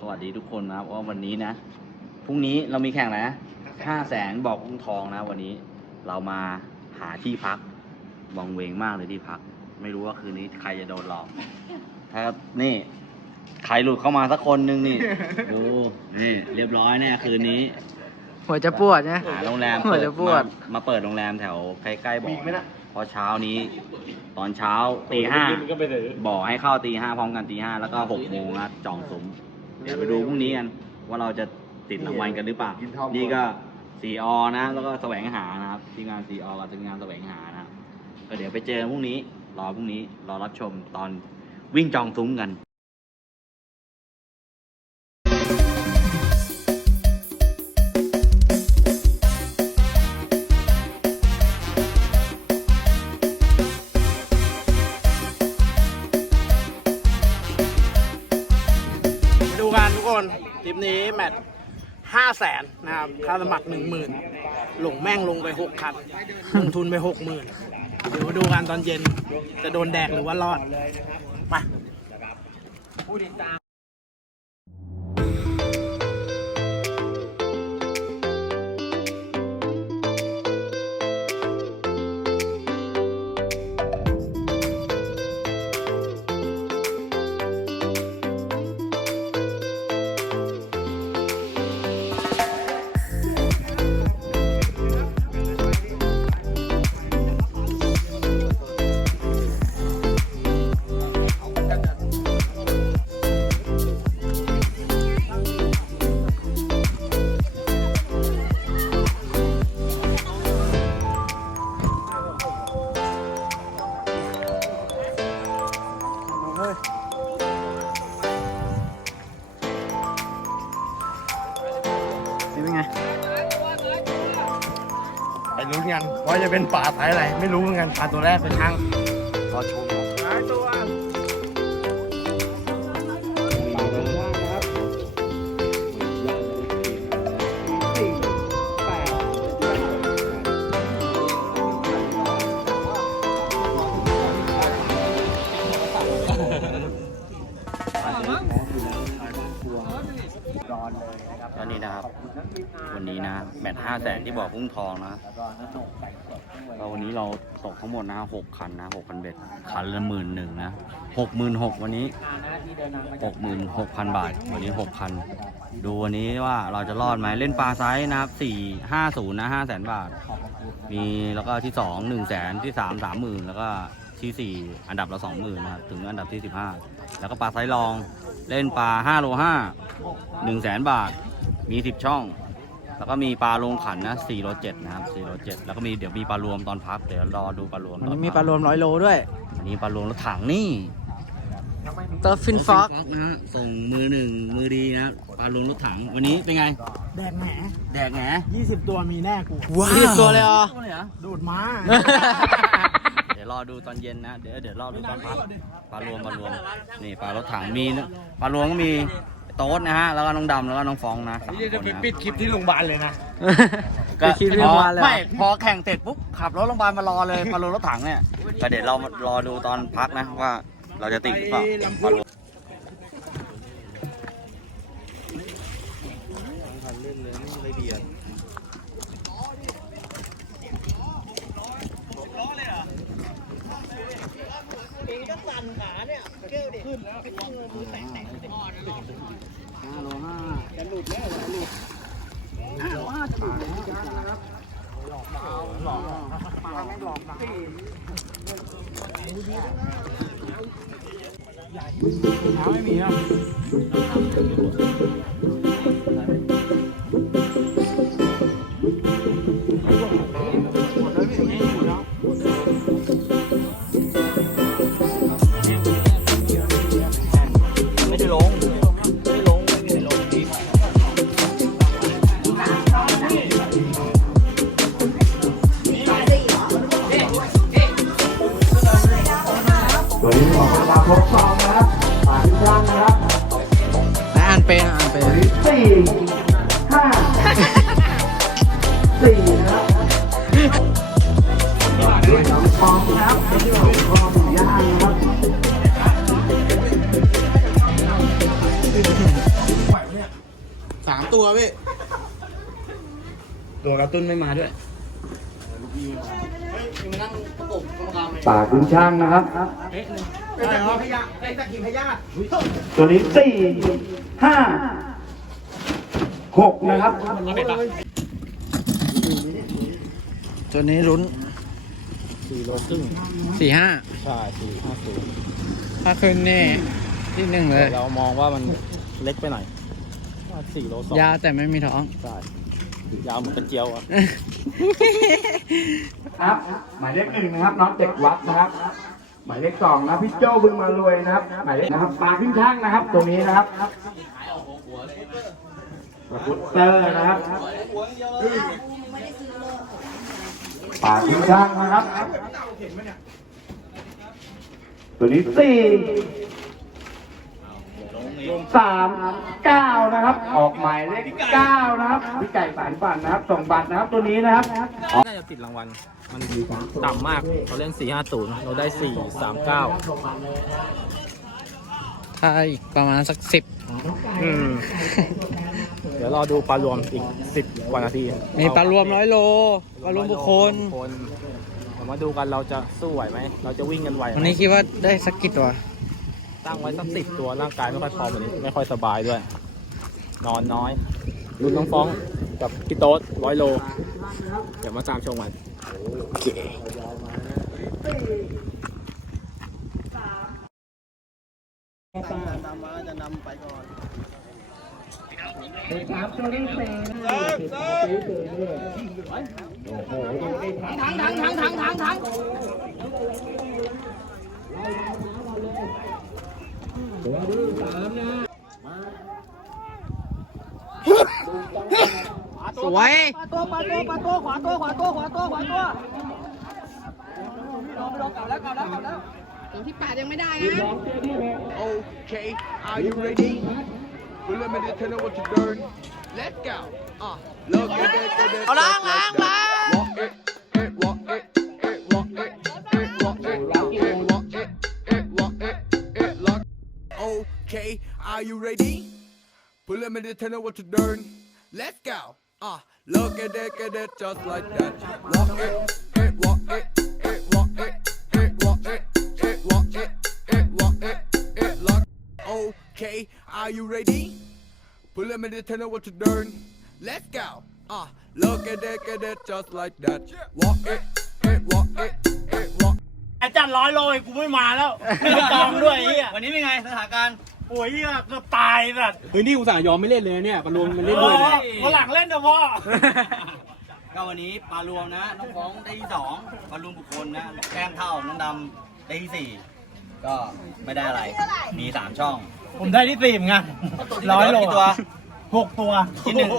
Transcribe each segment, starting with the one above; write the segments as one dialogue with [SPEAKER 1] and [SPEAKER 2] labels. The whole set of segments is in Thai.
[SPEAKER 1] สวัสดีทุกคนนะครับว่าวันนี้นะพรุ่งนี้เรามีแข่งอะไรนะห้าแสนบอกกุ้งทองนะ วันนี้เรามาหาที่พักวองเวงมากเลยที่พัก ไม่รู้ว่าคืนนี้ใครจะโดนหลอกถ้านี่ ใครหลุดเข้ามาสักคนนึงนี่ดูนี่เรียบร้อยแน่คืนนี้
[SPEAKER 2] หัวจะปวดนะ
[SPEAKER 1] หาโรงแรม
[SPEAKER 2] หัว
[SPEAKER 1] เปิด
[SPEAKER 2] จะปวด
[SPEAKER 1] มามาเปิดโรงแรมแถวใกล้ๆบ่อนะเพอเช้านี้ ตอนเช้าตีห้าบ่อให้เข้าตีห้าพร้อมกันตีห้าแล้วก็หกโมงนะจองซุ้มเดี๋ยวไปดูพรุ่งนี้กันว่าเราจะติดรางวัลกันหรือเปล่านี่ก็สีอนะ แล้วก็แสวงหานะครับ ทีมงานสีอกับทีมงานแสวงหานะครับก็เดี๋ยวไปเจอพรุ่งนี้ รอพรุ่งนี้ รอรับชมตอนวิ่งจองซุ้มกัน
[SPEAKER 3] ห้าแสนนะครับค่าสมัครหนึ่งหมื่นหลงแม่งลงไปหกคันลงทุนไปหกหมื่นเดี๋ยวดูกันตอนเย็นจะโดนแดกหรือว่ารอดไป
[SPEAKER 2] นี่
[SPEAKER 3] จะเป็นป่าสายอะไร ไม่รู้เหมือนกันปลาตัวแรกเป็นทาง
[SPEAKER 1] ทั้งหมดนะหกคันนะหกคันเบ็ดคันละหมื่นหนึ่งนะหกหมื่นหกวันนี้หกหมื่นหกพันบาท วันนี้หกพันดูวันนี้ว่าเราจะรอดไหมเล่นปลาไซส์นะครับสี่ห้าศูนย์นะห้าแสนบาท มีแล้วก็ที่สองหนึ่งแสนที่สามสามหมื่นแล้วก็ที่สี่อันดับละสองหมื่นนะครับถึงอันดับที่สิบห้าแล้วก็ปลาไซส์รองเล่นปลาห้าโลห้าหนึ่งแสนบาทมีสิบช่อง แล้วก็มีปลาลงขันนะสี่โลเจ็ดนะครับสี่โลเจ็ดแล้วก็มีเดี๋ยวมีปลารวมตอนพักเดี๋ยวรอดูปลารวม
[SPEAKER 2] วัน
[SPEAKER 1] ตอน
[SPEAKER 2] นี้มี
[SPEAKER 1] พัก
[SPEAKER 2] ปลารวมร้อยโลด้วย
[SPEAKER 1] อันนี้ปลารวมรถถังนี่
[SPEAKER 2] เตอร์ฟินฟ็อก
[SPEAKER 1] นะฮะส่งมือหนึ่งมือดีนะปลารวมรถถังวันนี้เป็นไง
[SPEAKER 3] แดกแหม
[SPEAKER 1] แดกแหน
[SPEAKER 3] ยี่สิบตัวมีแน่กู
[SPEAKER 2] รีบตัวเลยเหรอ
[SPEAKER 1] เลยเหรอ
[SPEAKER 3] ดูดม้า
[SPEAKER 1] เดี๋ยวรอดูตอนเย็นนะ เดี๋ยวเดี๋ยวรอดูตอนพักปลารวมปลารวม นี่ปลารถถังมีนะปลารวมก็มี โต๊ดนะฮะ แล้วก็น้องดำแล้วก็น้องฟองนะสาม
[SPEAKER 3] นี่จะ
[SPEAKER 1] คน
[SPEAKER 3] ไป
[SPEAKER 1] นะ
[SPEAKER 3] ปิดคลิปที่โรงพยาบาลเลยนะ
[SPEAKER 2] ไปคิดเรื่องวันเลยเหรอ
[SPEAKER 1] ไม่พอแข่งเสร็จปุ๊บขับรถโรงพยาบาลมารอเลยปลารวมรถถังเนี่ยก็เดี๋ยวเรารอดูตอนพักนะว่าเราจะติดหรือเปล่า กลขึ้นแล้วมื
[SPEAKER 3] อแตะแตะห้า
[SPEAKER 1] โลห้าจะหลุด
[SPEAKER 3] แล้วหลุดห้าโลห้าจะหลุดนะครับหลอกดาหลอกปลาไม่หลอกนะวใหญ่ไม่มีอะ ถึงออมาครบ
[SPEAKER 4] สองนะครับผ่า
[SPEAKER 5] นทุกท่านนะครับ
[SPEAKER 2] นะอันเป็นอันเป็น
[SPEAKER 5] สี่ห้าสี่นะครับน้องฟองนะครับที่เราคอย่างนะครับ
[SPEAKER 6] สา
[SPEAKER 4] มตัวพี่
[SPEAKER 1] ตัวกระตุ้นไม่มาด้วย
[SPEAKER 5] ปากคุณช่างนะครับ
[SPEAKER 4] เป็นตะกินพยาไอ้ตะกินพยาธิ
[SPEAKER 5] ตัวนี้สี่ห้าหกนะครับ
[SPEAKER 2] ตัวนี้ลุ้น
[SPEAKER 4] สี่โลครึ่ง
[SPEAKER 2] สี่ห้า
[SPEAKER 4] ใช่สี่ห้าศูนย์
[SPEAKER 2] ถ้าคืนนี่ที่หนึ่งเลย
[SPEAKER 4] เรามองว่ามันเล็กไปหน่อยว่าสี่โลสอง
[SPEAKER 2] ยาวแต่ไม่มีท้อง
[SPEAKER 4] ใช่ ยาวเหมือนกระเจียวอะ
[SPEAKER 5] ครับ หมายเลขหนึ่งนะครับน้องเด็กวัดนะครับ หมายเลขสองนะพี่โจ้บึงมารวยนะครับ หมายเลขนะครับปลาขึ้นช่างนะครับ ตรงนี้นะครับสกุตเตอร์นะครับปลาขึ้นช่างนะครับ ตัวนี้สี่ สามเก้านะครับ ออกหมายเลขเก้านะครับพี่ไก่สารปั่นนะครับส่งบัตรนะครับตัวนี้นะครับ
[SPEAKER 4] น่าจะติดรางวัล มันต่ำมากเขาเล่นสี่ห้าศูนย์เราได้สี่สามเก้า
[SPEAKER 2] ถ้าอีกประมาณสักสิบ
[SPEAKER 4] อืมเดี๋ยวรอดูปลารวมอีกสิบกว่านาที
[SPEAKER 2] มีปลารวมร้อยโลปลารวมบุคคล
[SPEAKER 4] คนเดี๋ยวมาดูกันเราจะสู้ไหวไหม เราจะวิ่งกันไหวไหม
[SPEAKER 2] วันนี้คิดว่าได้สักกี่ตัว
[SPEAKER 4] ตั้งไว้สักสิบตัวร่างกายไม่ค่อยพร้อมวันนี้ไม่ค่อยสบายด้วย นอนน้อยรุ่นน้องฟ้องกับพี่โต๊ดร้อยโล เดี๋ยวมาตามชมกัน
[SPEAKER 2] สว ย
[SPEAKER 7] Okay, are you ready? Well, let me tell you what you're doing. Let's go. Uh, look at it, at it.
[SPEAKER 2] เอาล้างล้างล้าง
[SPEAKER 7] Okay, are you ready? Well, let me tell you what you're doing. Let's go. Uh, look at it, at it, just like that. Walk it, it, walk it, it, walk it, it, walk it, it, walk it, it, walk it, it, lock. Okay, are you ready? Well, let me tell you what you're doing. Let's go. Uh, look at it, at it, just like that. Walk it, it, walk it, it, walk.
[SPEAKER 4] อาจารย์ร้อยโลกูไม่มาแล้วไม่จองด้วยไอ้เหี้ย
[SPEAKER 1] วันนี้เป็นไงสถานการณ์
[SPEAKER 4] โอ้ยเหี้ยเกือบตายสัตว์
[SPEAKER 8] เฮ้ยนี่อุตส่าห์ยอมไม่เล่นเลยนะเนี่ยปรวมมันเล่นด้วยเนี่ย
[SPEAKER 4] วันหลังเล่นนะพ่อ
[SPEAKER 1] ก็วันนี้ปลารวมนะ น้องฟ้องได้ที่สองปลารวมบุคคลนะแก้มเท่าน้องดำได้ที่สี่ก็ไม่ได้อะไร มีสามช่อง
[SPEAKER 4] ผมได้ที่สี่เหมือนกันร้อยโล
[SPEAKER 1] กี่ตัว
[SPEAKER 4] หกตัว
[SPEAKER 1] ที่หนึ่ง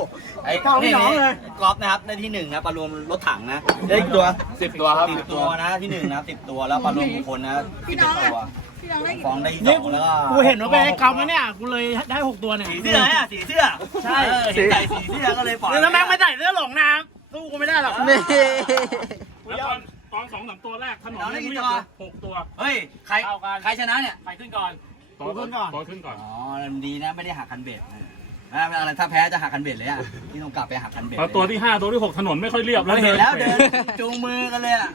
[SPEAKER 1] ไอ้
[SPEAKER 4] เก้าพี่น้องเลย
[SPEAKER 1] กรอบนะครับได้ที่หนึ่งนะปลารวมรถถังนะได้กี่ตัวสิบตัวครับสิบตัวนะที่หนึ่งนะสิบตัวแล้วปลารวมบุคคลนะสิบเอ็ดตัวฟ้องได้ที่ส
[SPEAKER 4] นี่
[SPEAKER 1] องแล้วก็
[SPEAKER 4] กูเห็นว่าเป็นไอ้กำแล้วเนี่ยกูเลยได้หกตัวเนี่ย
[SPEAKER 1] สีเสื้อเนี่ยสีเสื้อ
[SPEAKER 4] ใช่
[SPEAKER 1] เออเห็นใส่สีเสื้อก็เลยปล่อย
[SPEAKER 4] นี่ถ้าแม่งไม่ใส่เสื้อหลงน้ำสู้กูไม่ได้หรอก
[SPEAKER 2] นี่
[SPEAKER 8] แล้วตอนตอนสองสามตัวแรกถนน
[SPEAKER 1] น้องได้
[SPEAKER 8] ไม่
[SPEAKER 1] กี่
[SPEAKER 8] เรีย
[SPEAKER 1] ตั
[SPEAKER 8] บ
[SPEAKER 1] ว
[SPEAKER 8] เลยหกตัว
[SPEAKER 1] เฮ้ยใครใครชนะเนี่ย
[SPEAKER 8] ใครขึ้นก่อนตัวขึ้นก่อนตัวขึ้นก่อน
[SPEAKER 1] อ๋อมันดีนะไม่ได้หักคันเบ็ด นะนะอะไรถ้าแพ้จะหักคันเบ็ดเลยอะที่ต้องกลับไปหักคันเบ็ด
[SPEAKER 8] พอตัวที่ห้าตัวที่หกถนนไม่ค่อยเรียบแล้ว
[SPEAKER 1] เราเห็นแล้วเดินจูงมือกันเลยอะ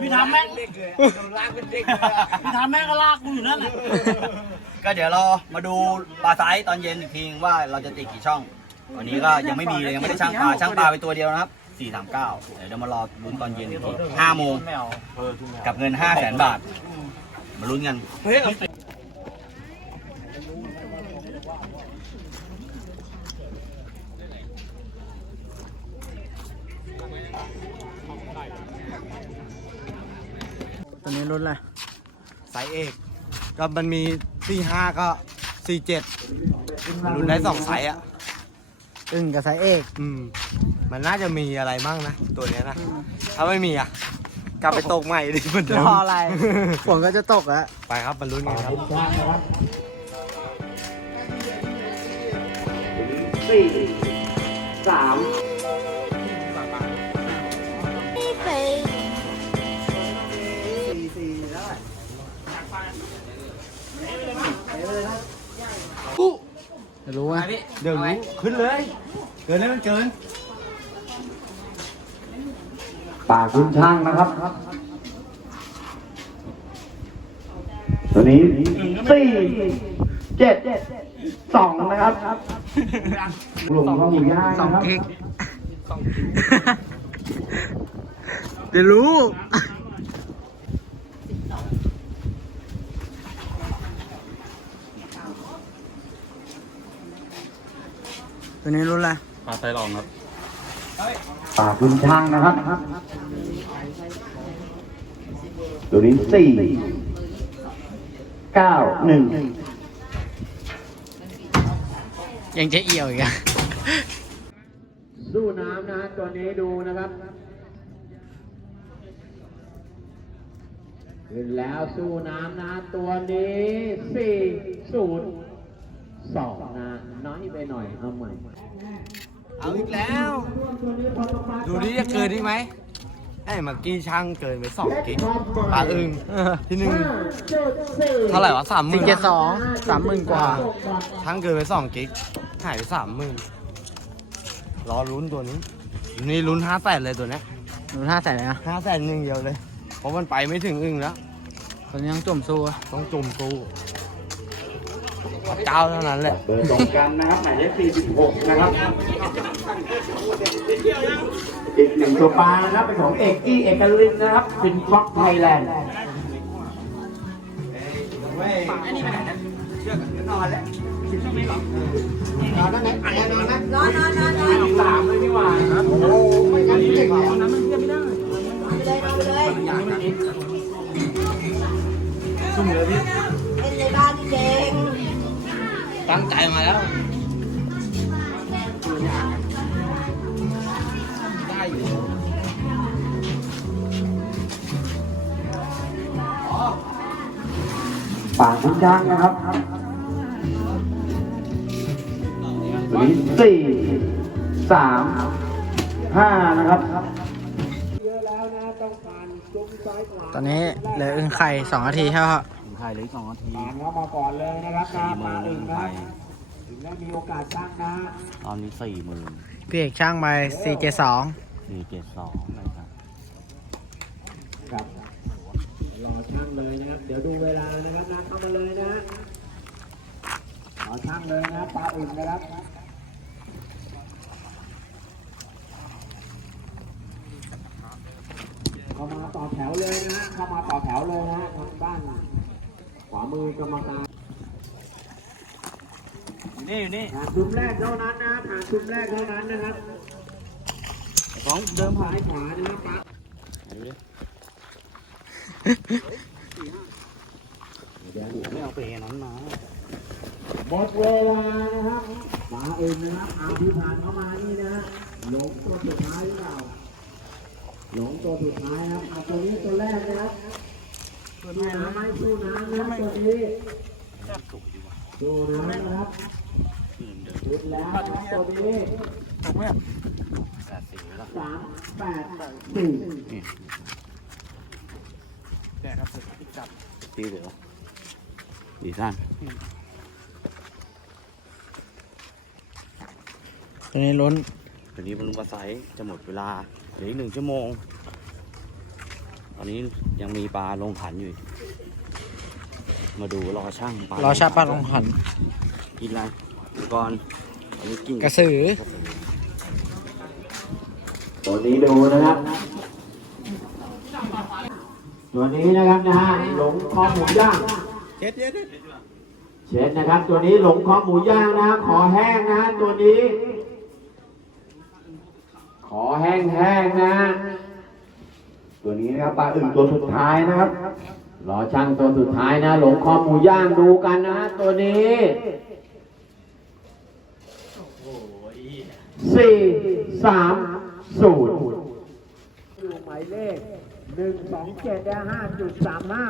[SPEAKER 4] พี่ทำแม่งพี่ทำแม่งก็ลากกูอยู่นั่นแหละ
[SPEAKER 1] ก็เดี๋ยวเรามาดูปลาไซส์ตอนเย็นอีกทีว่าเราจะติดกี่ช่องวันนี้ก็ยังไม่มีเลยยังไม่ได้ช่างปลาช่างปลาไปตัวเดียวนะครับ439เดี๋ยวเรามารอลุ้นตอนเย็นอีกที5โมงกับเงิน5 0 0แสนบาทมาลุ้นกัน
[SPEAKER 2] ตัวนี้ลุ้นเลย
[SPEAKER 6] สายเอก ก็มันมีสี่ห้าก็สี่เจ็ดรุ่นได้สองสายอะ
[SPEAKER 2] อึ้งกับสายเอก
[SPEAKER 6] อืม มันน่าจะมีอะไรมั่งนะ ตัวเนี้ยนะ ถ้าไม่มีอะ กลับไปตกใหม่ดิเหมือนเดิ
[SPEAKER 2] ร
[SPEAKER 6] ม
[SPEAKER 2] ออะไร ฝนก็จะตกแล้ว
[SPEAKER 6] ไปครับมาลุ้นกันครับ
[SPEAKER 5] สี่สาม
[SPEAKER 7] Ooh,
[SPEAKER 2] จะรู้ไหม
[SPEAKER 6] เดี๋ยวรู้ขึ้นเลย เกินได้มันเกิน
[SPEAKER 9] ปากคุณช่างนะครับ ตัวนี้สี่เจ็ดสองนะครับหลงข้อหมูย่าง
[SPEAKER 2] สอง
[SPEAKER 9] นะครับ
[SPEAKER 2] เก๊กเดี๋ยวรู้ ตัวนี้รุ่นอะไร
[SPEAKER 1] ปลาไซรองครับ
[SPEAKER 9] ปากคุณช่างนะครับ ตัวนี้สี่เก้าหนึ่ง
[SPEAKER 2] ยังจะเอี่ยวอีกอะ
[SPEAKER 9] สู้น้ำนะตัวนี้ดูนะครับขึ้นแล้วสู้น้ำนะตัวนี้สี่ศูนย์ สองนะน้อยไปหน่อยเอาใหม่
[SPEAKER 6] เอาอีกแล้ว ดูดิจะเกินอีกไหมไอ้เมื่อกี้ช่างเกินไปสองกิ๊กปลาอึงที่หนึ่งเท่าไหร่วะสามห
[SPEAKER 2] สี่
[SPEAKER 6] มื่น
[SPEAKER 2] เจ็ดสองสามหมื่นกว่า
[SPEAKER 6] ช่างเกินไปสองกิ๊กหายไปสามหมื่นรอลุ้นตัวนี้ นี่ลุ้นห้าแสนเลยตัวเนี้ย
[SPEAKER 2] หนูท่าใส่เลยนะ
[SPEAKER 6] ห้าแสนหนึ่งเดียวเลย เพราะมันไปไม่ถึงอึงแล้ว
[SPEAKER 2] ตัวนี้ต้องจุ่มสู้อะ
[SPEAKER 6] ต้องจุ่มตู้ เก้าเท่านั้นแหละ
[SPEAKER 9] เบอร์ตรงกันนะครับหมายเลข46นะครับ อีกหนึ่งตัวปลานะครับเป็นของเอกกี้เอกลินนะครับเป็นฟ็อกไทยแลนด์สามเลยพี่หวานโอ้โหไม่งั้นเด็กแล้วนะมันเทียบไม่ได้
[SPEAKER 6] ตั้งใจมาแล้ว
[SPEAKER 9] ปากคุณช้างนะครับตัวนี้สี่สามห้านะครับ
[SPEAKER 2] ตอนนี้เหลืออึ่งไข่สองนาทีใช่ไหมครับ
[SPEAKER 1] ไท ยเหลยสองนาที
[SPEAKER 9] ปานเข้ามาก่อนเลยนะครับ
[SPEAKER 1] สี่หมื่น
[SPEAKER 9] อึ่ง
[SPEAKER 1] ไท
[SPEAKER 9] นะ
[SPEAKER 1] ย
[SPEAKER 9] ถึงได้มีโอกาสสร้างนะ
[SPEAKER 1] ตอนนี้สี่หมื่น
[SPEAKER 2] พี่เอกช่างไปสี่เจ็ดสอง
[SPEAKER 1] สี่เจ็ดสองนะครับ
[SPEAKER 9] ครับรอช่างเลยนะครับ เดี๋ยวดูเวลานะครับนะเข้ามาเลยนะรอช่างเลยนะปลาอึ่งนะครับเข้ามาต่อแถวเลยนะเข้ามาต่อแถวเลยนะทางบ้านข วามือกรรมการ
[SPEAKER 1] นี่อยู่นี่
[SPEAKER 9] ผ่านชุมแรกเท่านั้นนะผ่านชุมแรกเท่านั้นนะครับ
[SPEAKER 1] ของเดิม
[SPEAKER 9] ซ้ายขวานะครับปลา
[SPEAKER 1] ไม่เอาเปรย์นั้นมา
[SPEAKER 9] หมดเวลานะครับปลาอึ่งนะครับเอาที่ผ่านเข้ามานี่นะฮะหลงตัวสุดท้ายหรือเปล่าหลงตัวสุดท้ายนะครับเอาตัวนี้ตัวแรกนะครับ สู้น้ำไหมสู้น้ำนะครับตัวนี้สู้น้ำนะครับสุดแล้วนะครับตัวนี้
[SPEAKER 1] แปดสี่แล้ว
[SPEAKER 9] สามแปดสี่
[SPEAKER 1] ตีเหลือดีสั้น
[SPEAKER 2] ตัวนี้ล้น
[SPEAKER 1] ตอนนี้มันปลาไซจะหมดเวลาเหลืออีกหนึ่งชั่วโมง อนนี้ยังมีปลาลงขันอยู่อีกมาดูรอช่างปลาร
[SPEAKER 2] อชาปลาลงขัน
[SPEAKER 1] กินอะไรก่อนอันนี้กิน
[SPEAKER 2] กระสือ
[SPEAKER 9] ตัวนี้ดูนะครับตัวนี้นะครับนะฮะหลงคอหมูย่าง
[SPEAKER 6] เช็ดเช็ด
[SPEAKER 9] เช็ดนะครับ ตัวนี้หลงคอหมูย่างนะขอแห้งนะตัวนี้ ขอแห้งแห้งๆนะ ตัวนี้นะครับปลาอึ่งตัวสุดท้ายนะครับ รอช่างตัวสุดท้ายนะ หลงคอหมูย่างดูกันนะฮะตัวนี้สี่สามศูนย์หมายเลขหนึ่งสองเจ็ดห้าจุดสามห้า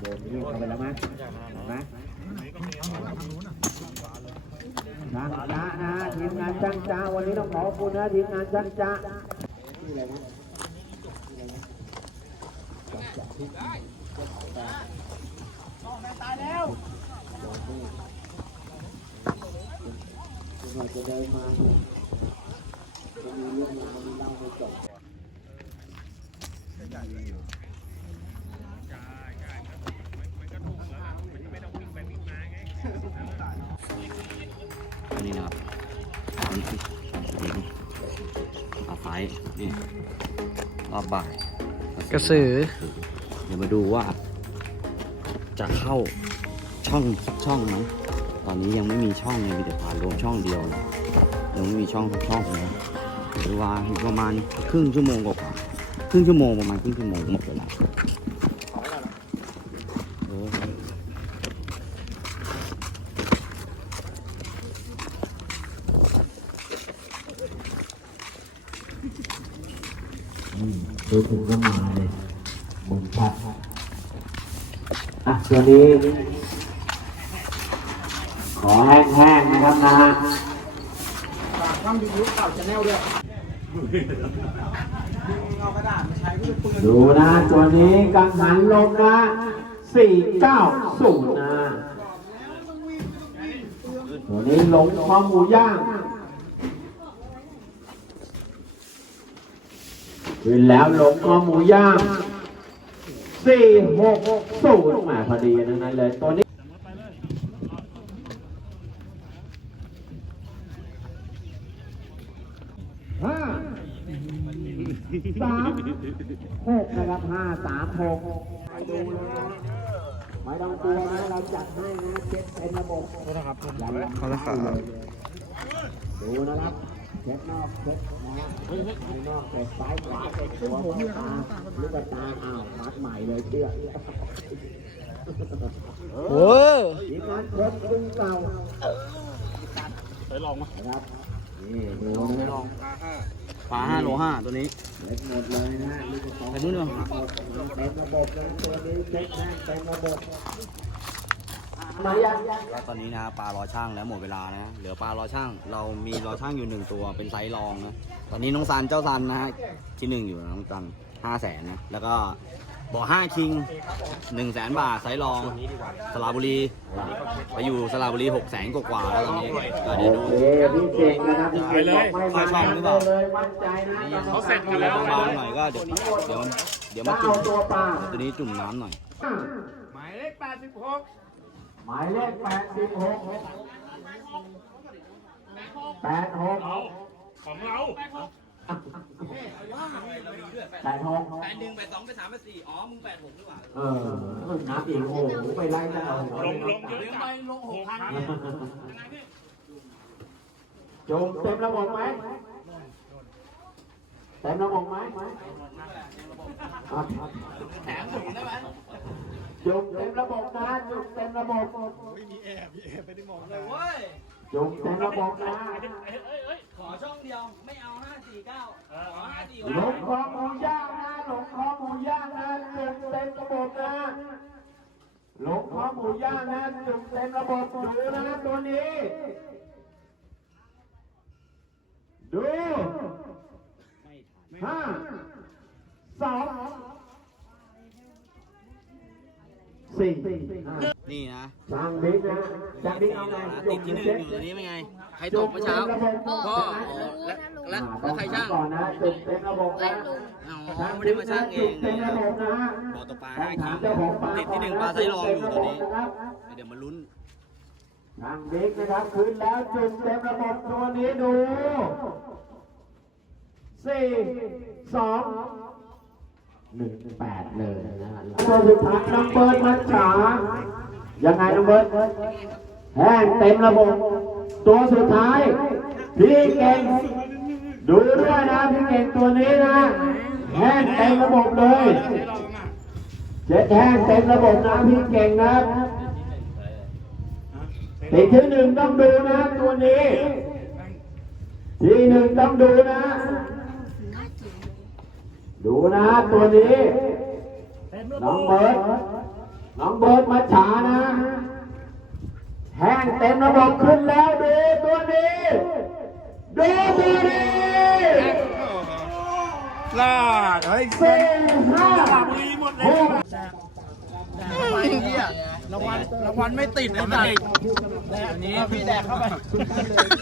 [SPEAKER 9] โดนนี่เข้าไปแล้วไหมเห็นไหมช่างจ้านะทีมงานช่างจ้าวันนี้ต้องขอบคุณนะทีมงานช่างจ้า นี่อะไรนะอะไม่ตายแล้วรอจะได้มาจะมีเรื่องราวมีเล่าใม่จบา
[SPEAKER 1] ไฟนี่รอบบ่าย
[SPEAKER 2] กระสือ
[SPEAKER 1] เดี๋ยวมาดูว่า จะเข้าช่องสักช่องไหมตอนนี้ยังไม่มีช่องเลยมีแต่ผ่านรวมช่องเดียวนะยังไม่มีช่องสักช่องนะหรือว่าอีกประมาณครึ่งชั่วโมงกว่าๆครึ่งชั่วโมงประมาณครึ่งชั่วโมงหมดเวลาโอ้
[SPEAKER 9] ดูถึงก็มาเลยมุมชัดอะตั วนี้ ขอแห้งๆนะครับนะฮะ
[SPEAKER 3] ฝากทำยูทูบเก่าชาแนลด้วยเอากระดาษมาใช้เพื่อปืน
[SPEAKER 9] ดูนะตัวนี้กังหันลมนะ490นะตัวนี้หลงคอหมูย่างขึ้นแล้วหลงคอหมูย่าง 460แหมพอดีทั้งนั้นเลยตัวนี้ห้าสามหกนะครับห้าสามหกไปดูเลยนะไม่ต้องกลัวนะเราจัดให้นะเช็คเป็นระบบนะครับเขาละครับดูนะครับ เช็คนอกเช็คนะฮะภายนอกเช็คซ้ายขวาเช็คหัวตาลูกตาอ้าวมัดใหม่เลยเชื่อ
[SPEAKER 2] โอ้ย
[SPEAKER 9] ทีมงานเช็คซึ่งเก่า
[SPEAKER 8] ไปลองมา
[SPEAKER 9] นะครับนี่ดูนะ
[SPEAKER 1] ปลาห้าโลห้าตัวนี้
[SPEAKER 9] เล็กหมดเลยนะลูกสอง
[SPEAKER 1] ไปนู่นเนอะ
[SPEAKER 9] เต็มระบบเลยตัวนี้เช็คแน่เต็มระบบ มายัง
[SPEAKER 1] แล้วตอนนี้นะปลารอช่างแล้วหมดเวลานะเหลือปลารอช่าง เรามีรอช่างอยู่หนึ่งตัวเป็นไซส์รองนะตอนนี้น้องซันเจ้าซันนะฮะที่หนึ่งอยู่นะน้องซันห้าแสนนะแล้วก็บ่อห้าคิงหนึ่งแสนบาทไซส์รองสระบุรีไปอยู่สระบุรีหกแสนกว่าๆแล้วตอนนี้ก็
[SPEAKER 9] โอ
[SPEAKER 1] เดี๋ยวดู
[SPEAKER 9] เคพี่เก่งนะครับพี่เก่งบอกไม่มา
[SPEAKER 1] ช่องหรือเปล่า
[SPEAKER 9] เลยมั่นใจนะ
[SPEAKER 8] เขาเสร็จกันแล้ว
[SPEAKER 1] บางๆหน่อยก็เดี๋ยวเดี๋ยวเดี๋ยวมา
[SPEAKER 9] เก้า
[SPEAKER 1] จุ่ม
[SPEAKER 9] ตัวเปล่า
[SPEAKER 1] ตัวนี้จุ่มน้ำหน่อย
[SPEAKER 3] หมายเลข86
[SPEAKER 9] ห หมายเลขแปดสิบหกแปดหก
[SPEAKER 8] เราของเรา
[SPEAKER 9] แปดหก
[SPEAKER 1] แปดหนึ่งแปดสองแปดสามแปดสี่อ๋อ มึงแปดหกหรือเปล่า
[SPEAKER 9] เออนับอีกโอ้โหไปไล่กัน
[SPEAKER 8] ลงลงเยอะจัดลงหกพัน
[SPEAKER 9] จมเต็มระบบไหมเต็มระบบไหมอะ
[SPEAKER 3] แถมถุงได้ไหม
[SPEAKER 9] จุกเต็มระบบนะจุกเต็มระบบ
[SPEAKER 3] ไม่มีแอบมีแอบไม่ได้มองเลย
[SPEAKER 1] เว้ย
[SPEAKER 9] จุกเต็มระบบนะ
[SPEAKER 1] ขอช่องเดียวไม่เอาห้าสี่เก้าขอห้าสี่
[SPEAKER 9] หลงคอหมูย่างนะหลงคอหมูย่างนะจุกเต็มระบบนะหลงคอหมูย่างนะจุกเต็มระบบดูนะตัวนี้ ดูห้าสอง สี่ห้า
[SPEAKER 1] นี่นะ
[SPEAKER 9] ช่างบิ๊กนะช่างบิ๊กเอาไง
[SPEAKER 1] ติดที่หนึ่งอยู่ตัวนี้เป็นไง ใครตกเมื่อเช้าพ่อและและและใครช่าง
[SPEAKER 9] ก่อนนะจุดเต็มระบบนะ
[SPEAKER 1] อ๋อไม่ได้มาช่างเอง
[SPEAKER 9] จุดเต็มระบบนะ
[SPEAKER 1] บ่อตกปลาห้าคิงติดที่หนึ่งปลาไซส์รองอยู่ตัวนี้ เดี๋ยวมาลุ้น
[SPEAKER 9] ช่างบิ๊กนะครับขึ้นแล้วจุดเต็มระบบตัวนี้ดูสี่สอง หนึ่งแปดเลยนะฮะตัวสุดท้ายน้องเบิร์ดมัจฉายังไงน้องเบิร์ดแห้งเต็มระบบตัวสุดท้าย พี่เก่ง ดูด้วยนะพี่เก่งตัวนี้นะแห้งเต็มระบบเลยเจ็ดแห้งเต็มระบบนะพี่เก่งนะติดที่หนึ่งต้องดูนะตัวนี้ ที่หนึ่งต้องดูนะ ดูนะตัวนี้น้องเบิร์ดน้องเบิร์ดมาฉานะแห้งเต็มระบบขึ้นแล้วดูตัวนี้ดูตัวนี้
[SPEAKER 3] ลาดเฮ้ย
[SPEAKER 9] สี่ห้าหก
[SPEAKER 3] ไอ้เหี้ยรางวัลรางวัลไม่ติดไอ้สัตว์แดกนี้พี่แดกเข้าไป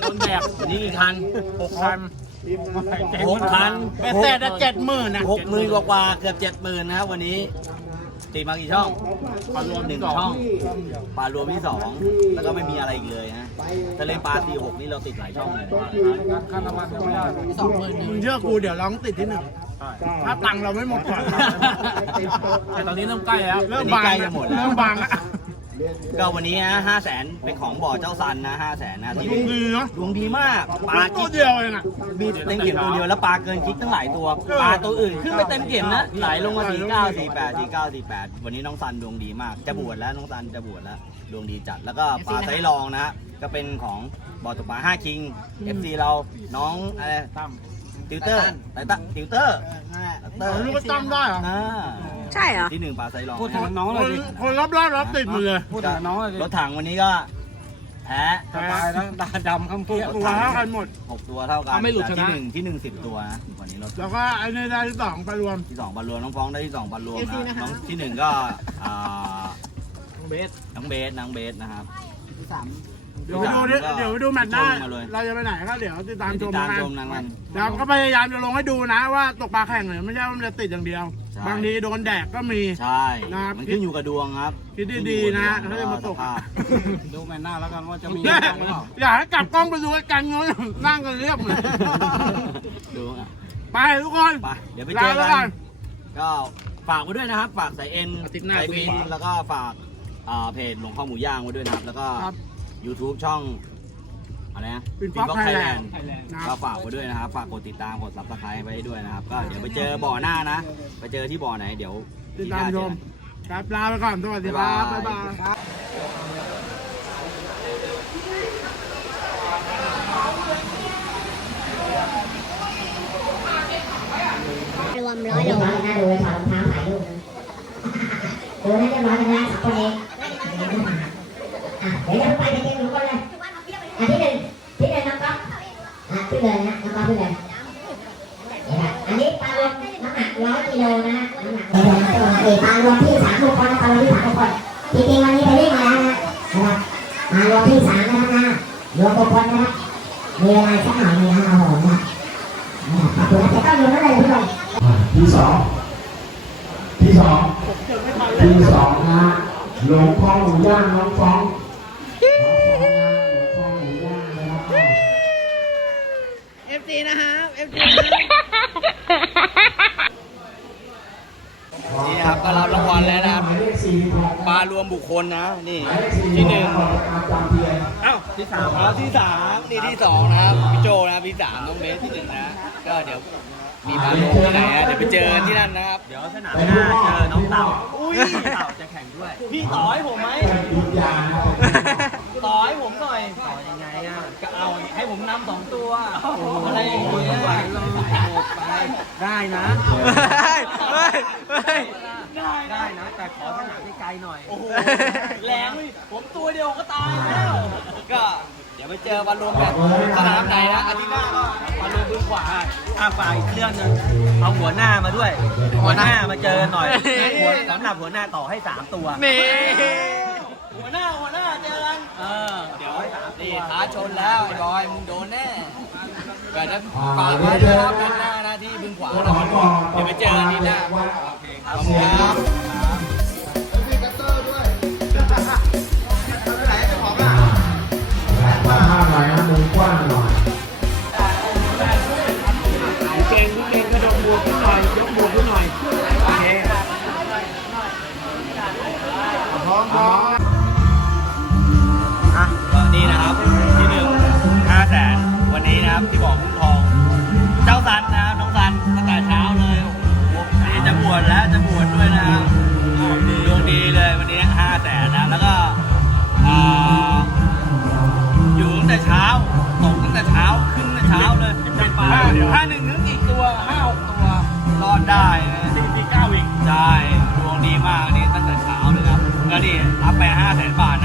[SPEAKER 3] โดนแดก
[SPEAKER 1] นี่กี่คัน
[SPEAKER 3] หกพัน
[SPEAKER 1] หกคัน
[SPEAKER 3] เป็นแต่ละเจ็ดหมื่นนะ
[SPEAKER 1] หกหมื่นกว่าๆเกือบเจ็ดหมื่นนะครับวันนี้ ตีมากี่ช่องปลารวมหนึ่งช่องปลารวมที่สองแล้วก็ไม่มีอะไรอีกเลยนะทะเลปลาตีหกนี่เราติดหลายช่องเลย
[SPEAKER 3] สองหมื่นมึงเชื่อกูเดี๋ยวร้องติดที่หนึ่งถ้าตังค์เราไม่หมดก่อน
[SPEAKER 8] แต่ตอนนี้เริ่มใกล้แล้ว
[SPEAKER 3] เริ่มบาง
[SPEAKER 1] ใกล้จะหมดแล้ว
[SPEAKER 3] เริ่มบางอะ
[SPEAKER 1] ก็วันนี้นะห้าแสนเป็นของบ่อเจ้าซันนะห้าแสนนะที่
[SPEAKER 3] ดวงดีเนาะ
[SPEAKER 1] ดวงดีมากปลา
[SPEAKER 3] ตั
[SPEAKER 1] จิ๊
[SPEAKER 3] ว
[SPEAKER 1] ก
[SPEAKER 3] เดียวเองอะ
[SPEAKER 1] มีเต็มเข็มตัวเดียวแล้วปลาเกินคิกตั้งหลายตัวปลาตัวอื่นขึ้นไปเต็มเข็มนะไหลลงมาสี่เก้าสี่แปดสี่เก้าสี่แปดวันนี้น้องซันดวงดีมาก จะบวชแล้วน้องซันจะบวชแล้วดวงดีจัดแล้วก็ปลาไซส์รองนะก็เป็นของบ่อตกปลาห้าคิงเอฟซีเราน้องอะไรตั้มติวเตอร์ไตตั้มติวเตอร์เตอร์
[SPEAKER 3] รู้ว่าตั้มได้เหรอ
[SPEAKER 1] นะ
[SPEAKER 10] ใช่เหรอ
[SPEAKER 1] ที่หนึ่งปลาไซส์รอง
[SPEAKER 8] พูดถึงน้อง
[SPEAKER 3] ค
[SPEAKER 8] เลย
[SPEAKER 3] น
[SPEAKER 8] ดิ
[SPEAKER 3] คนรอบๆรับติดหมาเลย
[SPEAKER 8] พูดถึงน้องเลยดิ
[SPEAKER 1] รถถังวันนี้ก็ แพ้
[SPEAKER 8] สบายแล้วตาดำข้างเพี้ย
[SPEAKER 3] ตัวเท่ากันหมด
[SPEAKER 1] หกตัวเท่ากัน
[SPEAKER 8] อะไม่หลุดชนะ
[SPEAKER 1] ที่หนึ่งที่หนึ่งสิบตัวนะวันนี้รถ
[SPEAKER 3] แล้วก็ไอ้นี่ได้ที่สองไปรวม
[SPEAKER 1] ที่สองบอลรวมน้องฟ้องได้ที่สองบอลรวม
[SPEAKER 10] เอฟซี
[SPEAKER 1] นะ
[SPEAKER 10] นะคะ
[SPEAKER 1] น้องที่หนึ่งก็อ่า
[SPEAKER 3] เบส
[SPEAKER 1] น้องเบสน้องเบสนะครับ
[SPEAKER 3] เดี๋ยวไปดูดิเดี๋ยวไปดูแมตช์หน้า
[SPEAKER 1] ชมมาเลย
[SPEAKER 3] เราจะไปไหนก็เดี๋ยวติดตามช
[SPEAKER 1] ติด
[SPEAKER 3] ม
[SPEAKER 1] ตาม
[SPEAKER 3] กัน
[SPEAKER 1] ชมนางมัน
[SPEAKER 3] เราก็พยายามจะลงให้ดูนะว่าตกปลาแข่งเนี่ยไม่ใช่ว่ามันจะติดอย่างเดียว
[SPEAKER 1] ใช่
[SPEAKER 3] บางทีโดนแดกก็มี
[SPEAKER 1] ใช่
[SPEAKER 3] นะครับ
[SPEAKER 1] มันขึ้นอยู่กับดวงครับ
[SPEAKER 3] คิดดีๆนะ
[SPEAKER 1] ขึ้
[SPEAKER 3] ถ้า
[SPEAKER 1] อยู่
[SPEAKER 3] จะ
[SPEAKER 1] บ
[SPEAKER 3] มา
[SPEAKER 1] ดวง
[SPEAKER 3] ตก
[SPEAKER 1] สภาพ
[SPEAKER 8] ดูแมนหน้าแล้วกันว่าจะมี
[SPEAKER 3] เนี่ย
[SPEAKER 8] หรือเปล่า
[SPEAKER 3] อยากให้กลับกล้องไปดูไอ้กันงนนั่งกันเรียบเลย
[SPEAKER 1] ดูอะ
[SPEAKER 3] ไปทุกคน
[SPEAKER 1] ไปเดี๋ยวไปเจอ
[SPEAKER 3] ลาแล้ว
[SPEAKER 1] กั
[SPEAKER 3] กัน น
[SPEAKER 1] ก็ฝากไว้ด้วยนะครับ ฝากสายเอ็น
[SPEAKER 3] อาทิตย์หน้า
[SPEAKER 1] สายฟิน แล้วก็ฝากอ่าเพจหลวงพ่อหมูย่างไว้ด้วยนะครับ แล้วก็
[SPEAKER 3] ครับ
[SPEAKER 1] YouTube ช่องอะไรนะ
[SPEAKER 3] ฟินฟ็อก
[SPEAKER 1] ไทยแล
[SPEAKER 3] Thailand
[SPEAKER 1] นด์
[SPEAKER 3] นะ
[SPEAKER 1] ก็ฝากไว้ด้วยนะครับ ฝากกดติดตามกดซับสไครต์ไว้ให้ด้วยนะครับ ก็เดี๋ยวไปเจอบ่อหน้านะ ไปเจอที่บ่อไหนเดี๋ยว
[SPEAKER 3] ติดตามชมครับลาไปก่อนสวัสดีครับบ๊ายบาย
[SPEAKER 10] รวมร้อยโล
[SPEAKER 9] ร้อยนะดูถอดรองเท้าถ่ายรูปนะดูให้เรียบร้อยนะสองคนเองอะเดี๋ยวจะไป อะที่หนึ่งที่หนึ่งน้องก๊อฟอะขึ้นเลยนะน้องก๊อฟขึ้นเลยนะครับอันนี้ปลารวมน้ำหนักร้อยกิโลนะฮะน้ำหนักเดี๋ยวนะตัวเอกปลารวมที่สามทุกคนนะปลารวมที่สามทุกคนจริงๆวันนี้ไปวิ่งมาแล้วนะนะครับมารวมที่สามนะครับนะรวมทุกคนนะครับมีเวลาสักหน่อยนึงนะเอาผมนะขอบคุณนะแต่ก็อยู่นั่นเลยทุกคน
[SPEAKER 5] ที่สองที่สองที่สองนะหลวงพ่อหมูย่างน้องฟ้องน้องฟ้องนะหลวงพ่อหมูย่างนะครับ
[SPEAKER 10] FC นะครับ FC
[SPEAKER 1] นี่นะครับก็รับรางวัลแล้วนะครับ
[SPEAKER 5] หมายเลขสี่หก
[SPEAKER 1] ปลารวมบุคคลนะนี่
[SPEAKER 5] หมายเลขสี่
[SPEAKER 1] ที่หนึ่ง
[SPEAKER 5] อาจารย์เพียร
[SPEAKER 1] เอ้าที่สามแล้วที่สามนี่ที่สองนะครับพี่โจนะครับที่สามน้องเบสที่หนึ่งนะ ก็เดี๋ยวมีปลารวมที่ไหนนะเดี๋ยวไปเจอกันที่นั่นนะครับ เดี๋ยวสนามหน้าเจอน้องเต่าอุ้ยเต่าจะแข่งด้วย พี่ต่อให้ผมไหม ให้ผมหน่อยต่อยังไงอะก็เอาให้ผมนำสองตัว อะไรอย่างเงี้ยได้นะ
[SPEAKER 2] เฮ้ยเฮ้ยเฮ้ย
[SPEAKER 1] ได้ได้นะ แต่ขอสนามไกลๆหน่อย โอ้โหแรงเลยผมตัวเดียวก็ตายแล้ว ก็เดี๋ยวไปเจอบอลลูนแบบสนามไหนนะอาทิตย์หน้าก็บอลลูนบึงขวาอ่าฝ่ายอีกเรื่องหนึงเอาหัวหน้ามาด้วย หัวหน้ามาเจอหน่อยหัวสำหรับหัวหน้าต่อให้สามตัว
[SPEAKER 2] นี่
[SPEAKER 1] หัวหน้าหัวหน้าเจอกันเออเดี๋ยวให้สามนี่ท้าชนแล้วไอ้บอยมึงโดนแน่ก็จะฝากไว้ด้วยนะครับเป็นหน้าหน้าที่บึงขวานะครับเดี๋ยวไปเจอกันที่หน้าขอบคุณครับ el mar.